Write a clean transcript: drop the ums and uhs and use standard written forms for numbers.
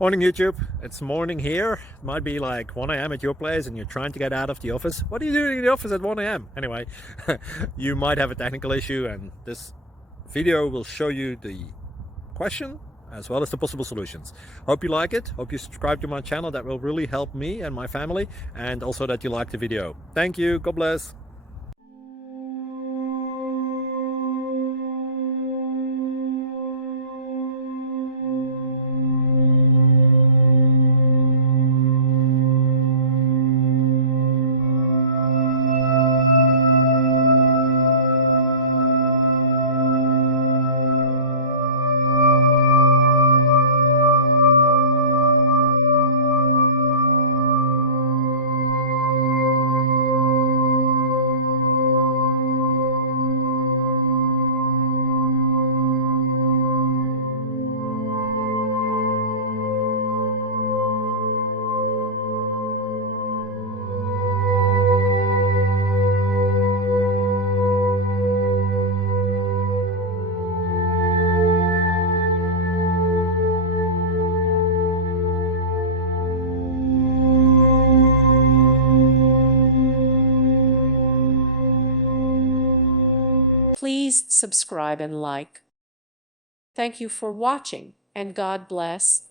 Morning YouTube, it's morning here. It might be like 1 a.m. at your place and you're trying to get out of the office. What are you doing in the office at 1 a.m.? Anyway, you might have a technical issue and this video will show you the question as well as the possible solutions. Hope you like it, hope you subscribe to my channel. That will really help me and my family, and also that you like the video. Thank you, God bless. Please subscribe and like. Thank you for watching, and God bless.